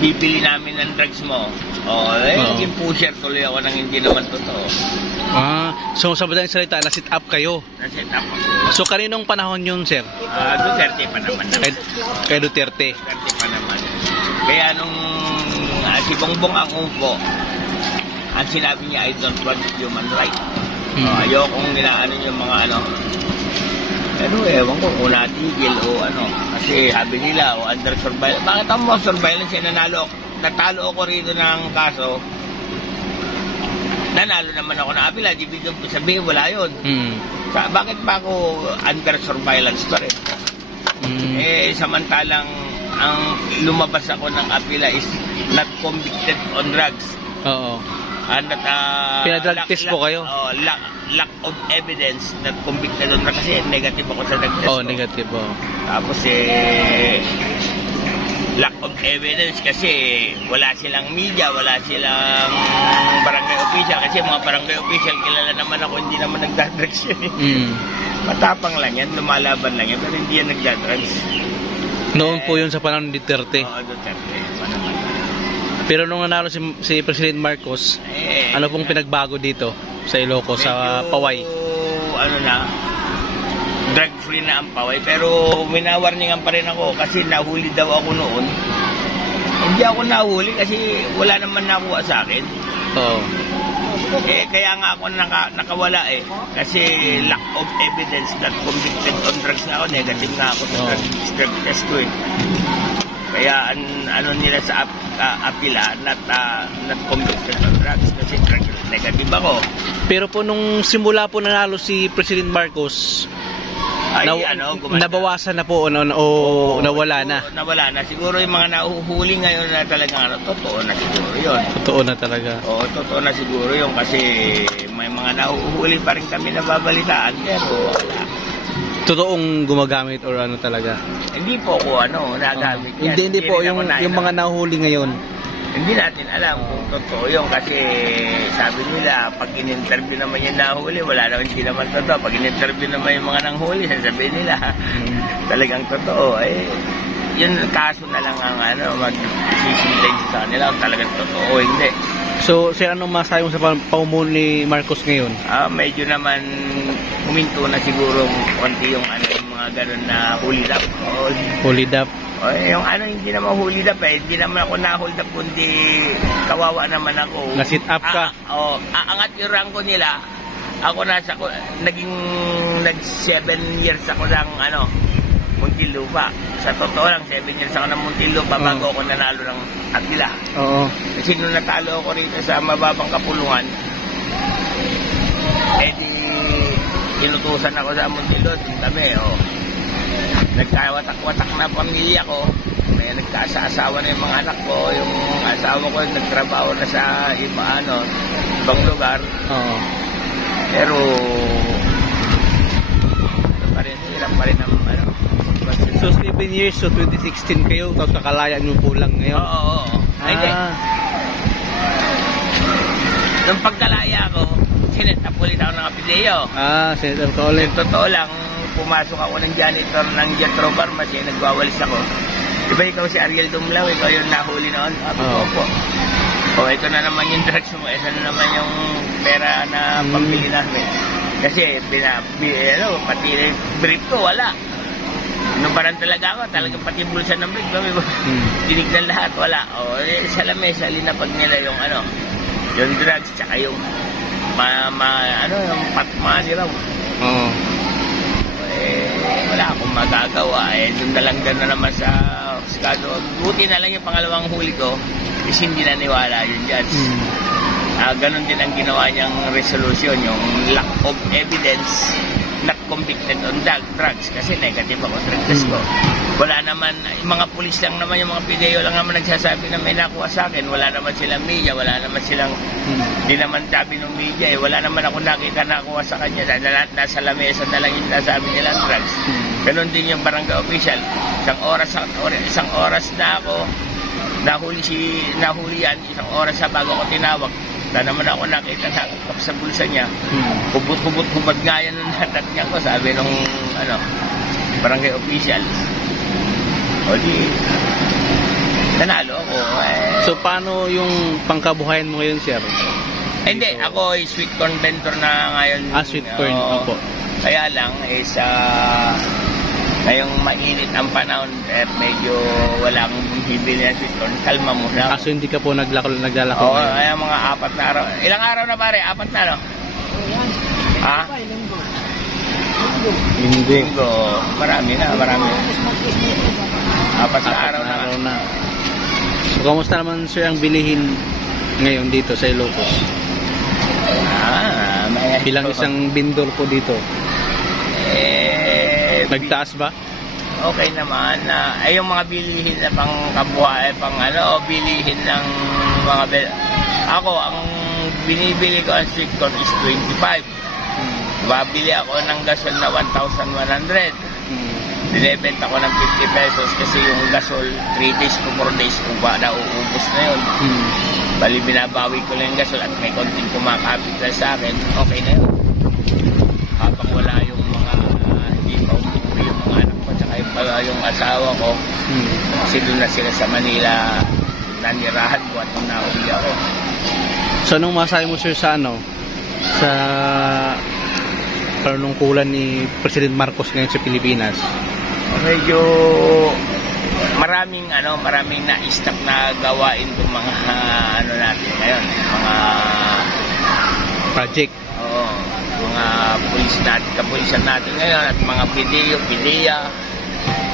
bibili namin ng drugs mo. Naging pusher tuloy ako nang hindi naman totoo. So sa madaling salita, na-sit up kayo? Na-sit up ako. So kaninong panahon yun, sir? Duterte pa naman. Kay Duterte? Duterte pa naman. Kaya nung si Bongbong ang umpo, ang sinabi niya, I don't want human rights. Ayokong ginaano yung mga ano. Pero ewan ko kung natigil o ano. Kasi sabi nila, under surveillance. Bakit ang mga surveillance natalo ako rito ng kaso, nanalo naman ako na apila, di bigyan ko sabihin, wala yun. Bakit ba ako under surveillance pa rin? Samantalang ang lumabas ako ng apila is not convicted on drugs. Oo. Pinadrug test po kayo? Lack of evidence not convicted on drugs kasi negative ako sa drug test. Negative. Tapos lack of evidence kasi wala silang media, wala silang barangay official kasi mga barangay official kilala naman ako, hindi naman nagdadrugs yan matapang lang yan, lumalaban lang yan pero hindi yan nagdadrugs. Noon po yun sa panahon ni Duterte. Duterte. Pero nung nanalo si President Marcos, ano pong pinagbago dito sa Ilocos, sa Paway? Drug-free na ang Paway. Pero minawarningan pa rin ako kasi nahuli daw ako noon. Hindi ako nahuli kasi wala naman nakuha sa akin. Kaya nga ako nakawala kasi lack of evidence that convicted on drugs na ako. Negative na ako sa drug test ko Kaya ano nila sa apila not convicted on drugs kasi drug negative ako. Pero po nung simula po nanalo si President Marcos, nabawasan na po o nawala na? Nawala na. Siguro yung mga nahuhuli ngayon na talagang totoo na siguro yun. Totoo na talaga? Oo, totoo na siguro yun kasi may mga nahuhuli pa rin kami nababalitaan pero wala. Totoong gumagamit or ano talaga? Hindi po ako nagamit yan. Hindi po yung mga nahuli ngayon. Hindi natin alam kung totoo yun kasi sabi nila pag in-interview naman yung nahuli wala naman, hindi naman totoo. Pag in-interview naman yung mga nanghuli sasabihin nila talagang totoo. Yun kaso na lang ang mag-sisintain sa kanila kung talagang totoo hindi. So sir, anong masabi mo sa pamumuno ni Marcos ngayon? Medyo naman huminto na siguro konti yung yung mga ganun na hold up. Hold up? Yung hindi naman hold up hindi naman ako na-hold up kundi kawawa naman ako. Na-sit up ka? Aangat yung rango nila. Ako naging 7 years ako ng Muntinlupa. Sa totoo lang 7 years ako ng Muntinlupa bago ako nanalo ng apila. Kasi nung natalo ako rito sa mababang kapulungan inutusan ako sa Muntinlupa kami nagkawatak-watak na pamilya ko, may nagkaasawa na yung mga anak ko, yung asawa ko nagtrabaho na sa ibang lugar. Pero hirap pa rin ang So 7 years, so 2016 kayo, tapos kakalaya nyo po lang ngayon? Oo. Nung pagkalaya ko, sinetap ulit ako ng Apideo. Sinetap ka ulit. Totoo lang, pumasok ako ng janitor ng Jetro Pharmacy, nagwawalis ako. Diba ikaw si Ariel Dumlaw, ikaw yung nahuli noon? Opo. Ito na naman yung drugs mo, ito na naman yung pera na pambili namin. Kasi, pati brief ko, wala. Inubaran talaga ako, talagang pati bulsa ng brief. Tinignan lahat, wala. Sa lamesa, linapag nila yung yung drugs, tsaka yung yung pot money raw. Wala akong magagawa doon na naman sa skado. Buti na lang yung pangalawang huli ko is hindi naniwala yung judge. Ganon din ang ginawa niyang resolution, yung lack of evidence not convicted on drugs kasi negative ako drug test ko. Wala naman, yung mga pulis lang naman, yung mga PDEO lang naman nagsasabi na may nakuha sa akin. Wala naman silang media, wala naman silang hindi naman sabi ng media wala naman ako nakita nakuha sa kanya. Nasa lamesa na lang yung nasabi nilang drugs. Ganon din yung barangay official. Isang oras na ako nahuli yan, isang oras na bago ako tinawag. Na naman ako nakita na sa bulsa niya. Hubot-hubot nga yan ng natat niya ko, sabi nung barangay official. nanalo ako. So paano yung pangkabuhayan mo ngayon, sir? Hindi, ako ay sweet corn vendor na ngayon. Sweet corn, opo. Kaya lang, ngayong mainit ang panahon, medyo walang bibili ng sweet corn, kalma muna. So hindi ka po naglalako Oo, kaya mga 4 na araw. Ilang araw na pare? 4 na, no? Ha? Linggo. Marami na. 4 na araw na. So kamusta naman, sir, ang bilihin ngayon dito sa Ilocos? Bilang isang vendor po dito. Nagtaas ba? Okay naman. Yung mga bilihin na pangkabuhay, bilihin ng mga ako, ang binibili ko ang sweet corn is 25. Babili ako ng gasol na 1,100. Binibenta ko ng 50 pesos kasi yung gasol 3 days to 4 days ko ba nauubos na yun. Bali binabawi ko lang yung gasol at may konting kumakapit na sa akin, okay na yun. Habang wala yung mga hindi pa umuwi yung mga anak ko tsaka yung asawa ko, kasi doon na sila sa Manila nanirahan ko at nung nauwi ako. So anong masahe mo, sir, sa sa panunungkulan ni President Marcos ngayon sa Pilipinas? Medyo maraming na-stop na gawain itong mga natin ngayon, mga project. Oo, mga kapulisan natin ngayon at mga PDEA.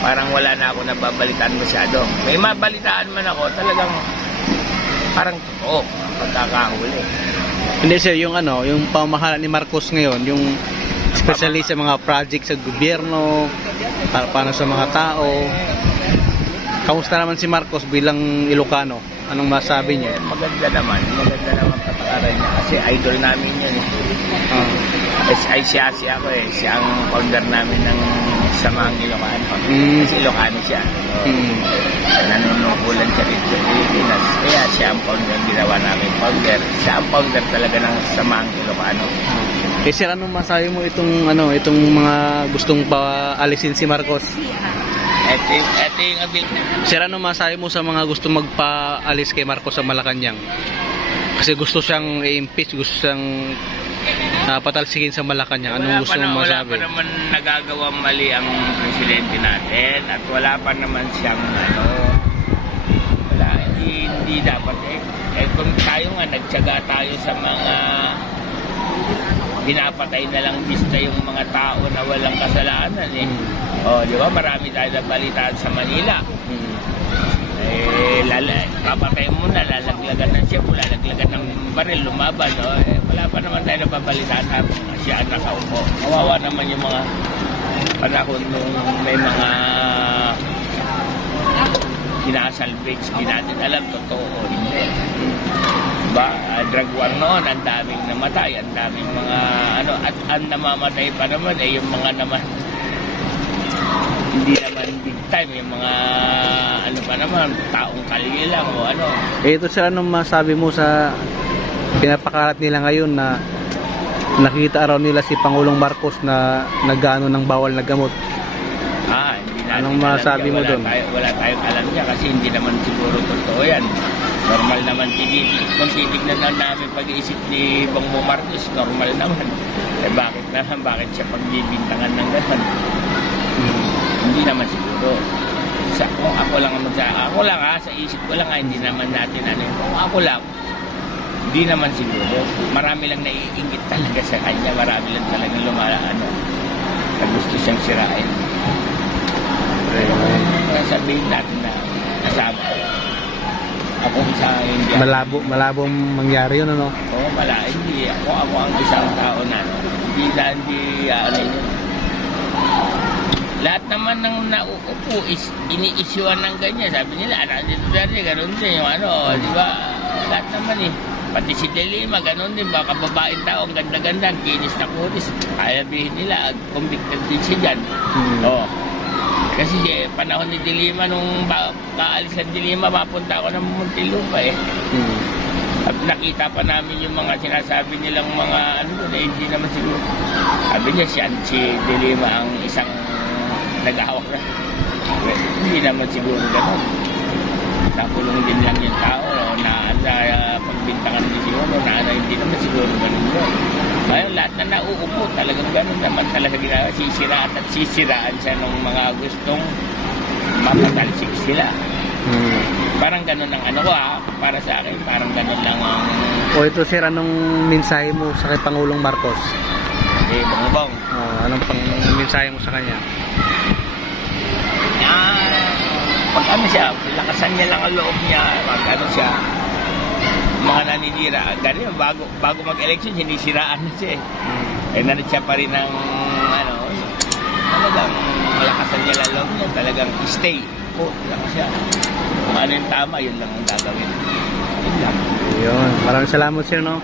Parang wala na ako nababalitaan masyado. May mabalitaan man ako, talagang parang totoo ang pagkakahuli. Hindi, sir, yung pamahalaan ni Marcos ngayon, yung especially sa mga project sa gobyerno, para sa mga tao. Kamusta naman si Marcos bilang Ilocano? Anong masabi niya? Maganda naman patakaran niya kasi idol namin yun. Siya ang founder namin ng Samahang Ilocano. Kasi Ilocano siya. Nanunungkulan siya dito sa Pilipinas. Kaya siya ang founder, ginawa namin founder. Siya ang founder talaga ng Samahang Ilocano. Sir, anong masabi mo itong mga gustong paalisin si Marcos? Ito yung abil. Sir, anong masabi mo sa mga gustong magpaalis kay Marcos sa Malacanang? Kasi gusto siyang i-impeach, gusto siyang patalsikin sa Malacanang. Anong gusto mong masabi? Wala pa naman nagagawang mali ang presidente natin at wala pa naman siyang hindi dapat kung tayo nga nagtiyaga tayo sa mga pinapatay na lang bista yung mga tao na walang kasalanan di ba marami tayo na balitaan sa Manila. Papatay mo na, lalaglagan ng siya, lalaglagan ng baril, lumaban. Wala pa naman tayo napabalitaan habang siya nakaupo. Kawawa naman yung mga panahon nung may mga kinasalvage, di natin alam totoo o hindi. Diba? Drug war noon, ang daming namatay, ang daming mga at ang namamatay pa naman yung mga naman hindi naman big time, yung mga pa naman, taong kalye lang o Ito, sir, anong masabi mo sa pinapakalat nila ngayon na nakita araw nila si Pangulong Marcos na nag-ano ng bawal na gamot? Hindi natin anong masabi mo doon? Wala tayong alam niya kasi hindi naman siguro totoo yan. Normal naman, kung titignan na namin pag-iisip ni Bongbong Marcos, normal naman. Bakit siya pagbibintangan ng gano'n? Hindi naman siguro. Kung ako lang sa isip ko lang hindi naman natin kung ako lang, hindi naman siguro. Marami lang naiingit talaga sa kanya, marami lang talaga na gusto siyang sirain. Sabihin natin na kasama ako isa hindi. Malabong mangyari yun, Oo, hindi. Ako ang isang tao na hindi lahat naman ng nauupo is ini-issuean ng ganyan. Sabi nila, gano'n din yung di ba? Lahat naman Pati si Delima, gano'n din. Baka babaeng tao, ang ganda-ganda, ang kinis na kutis. Kaya bihin nila, convicted din siya dyan. Kasi panahon ni Delima, nung kaalis ng Delima, mapunta ako ng Muntinlupa At nakita pa namin yung mga sinasabi nilang mga hindi naman siguro. Sabi niya, si Delima ang isang nag-ahawak na. Hindi naman siguro gano'n. nasa kulong din lang yung tao, na pagbintangan din siguro, na hindi naman siguro ganun doon. Ngayon, lahat na nauupo, talagang ganun naman talaga ginagawa, sisiraan at sisiraan siya ng mga gustong mapatalsik sila. Parang ganun ang ano ko para sa akin, parang ganun lang ang... O ito sir, anong mensahe mo sa kay Pangulong Marcos? Bongbong. Anong mensahe mo sa kanya? Pag ano siya, lakasan niya lang ang loob niya, pag ano siya, mga naninira, ganyan, bago mag-election, sinisiraan na siya eh. Nalit siya pa rin ng, talagang lakasan niya lang loob niya, talagang stay, put lang siya. Kung ano yung tama, yun lang ang gagawin. Yun lang. Yun, maraming salamat sir, no?